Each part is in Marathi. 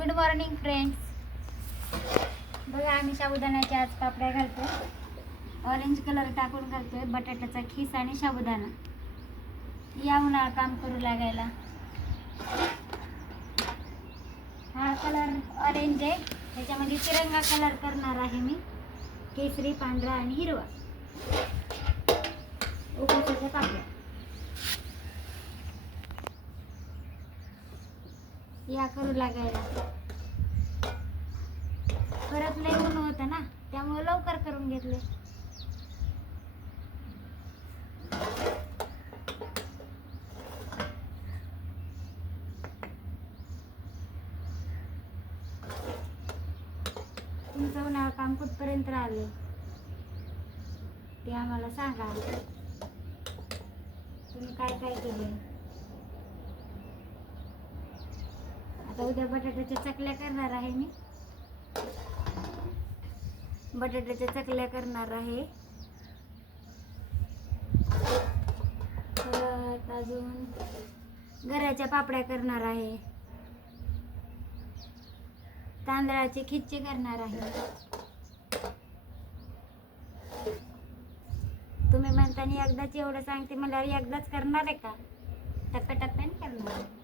गुड मॉर्निंग फ्रेंड्स बघा आम्ही साबुदाण्याच्या आज पापड्या घालतो ऑरेंज कलर टाकून घालतोय बटाट्याचा खीस आणि साबुदाणा. या उन्हाळा काम करू लागायला. हा कलर ऑरेंज आहे. त्याच्यामध्ये तिरंगा कलर करणार आहे मी. केसरी पांढरा आणि हिरवा. उपवासाच्या पापड्या. या करू लागायला. परत लय ऊन होतं ना त्यामुळे लवकर करून घेतले. तुमचं उन्हाळा काम कुठपर्यंत राहिले ते आम्हाला सांगा. तुम्ही काय काय केले आता उद्या बटाट्याच्या चकल्या करणार आहे मी. बटाट्याच्या चकल्या करणार आहे. परत अजून गऱ्याच्या पापड्या करणार आहे. तांदळाचे खिच्चे करणार आहे. तुम्ही म्हणताना एकदाच एवढं सांगते मला एकदाच करणार आहे का? टप्प्याटप्प्याने करणार आहे.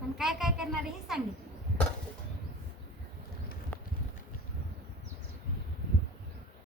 पण काय काय करणार आहे हे सांगितलं